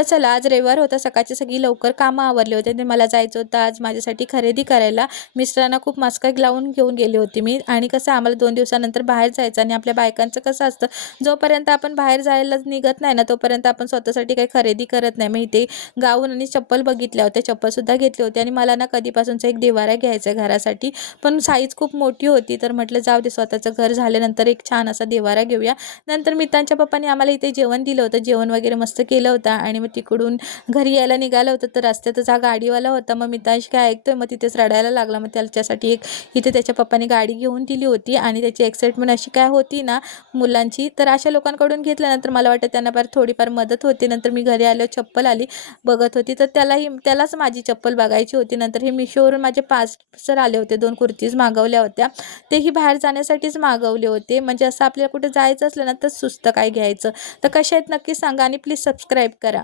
तर चला, आज रविवार होता, सकाळची सगळी लवकर कामं आवरली होते आणि मला जायचं होतं आज माझ्यासाठी खरेदी करायला. मिस्टरांना खूप मस्का लावून घेऊन गेले होते मी. आणि कसं आम्हाला 2 दिवसानंतर बाहेर जायचं आणि आपल्या बायकांचं कसं असतं, जोपर्यंत आपण बाहेर जायला निघत नाही ना तोपर्यंत आपण स्वतःसाठी काही खरेदी करत नाही. मग इथे गाऊन आणि चप्पल बघितल्या होत्या, चप्पलसुद्धा घेतली होती आणि मला ना कधीपासूनचा एक देवारा घ्यायचा आहे घरासाठी, पण साईज खूप मोठी होती. तर म्हटलं जाऊ दे, स्वतःचं घर झाल्यानंतर एक छान असा देवारा घेऊया. नंतर मित्रांच्या पप्पांनी आम्हाला इथे जेवण दिलं होतं, जेवण वगैरे मस्त केलं होतं आणि मग तिकडून घरी यायला निघालं होतं. तर रस्त्यातच हा गाडीवाला होता. मग मित्रांशी काय ऐकतोय, मग तिथेच रडायला लागला. मग त्याच्यासाठी एक इथे त्याच्या पप्पांनी गाडी घेऊन दिली होती आणि त्याची एक्साइटमेंट अशी काय होती ना मुलांची, तर अशा लोकांकडून घेतल्यानंतर मला वाटतं त्यांना फार थोडीफार मदत होती. नंतर मी घरी आल्यावर चप्पल बघत होती, तर त्यालाच माझी चप्पल बघायची होती. नंतर हे मिशोवरून माझे पार्सल आले होते, 2 कुर्तीज मागवल्या होत्या. तेही बाहेर जाण्यासाठीच मागवले होते. म्हणजे असं आपल्याला कुठे जायचं असलं ना तर सुचतं काय घ्यायचं. तर कशा आहेत नक्की सांगा आणि प्लीज सबस्क्राईब करा.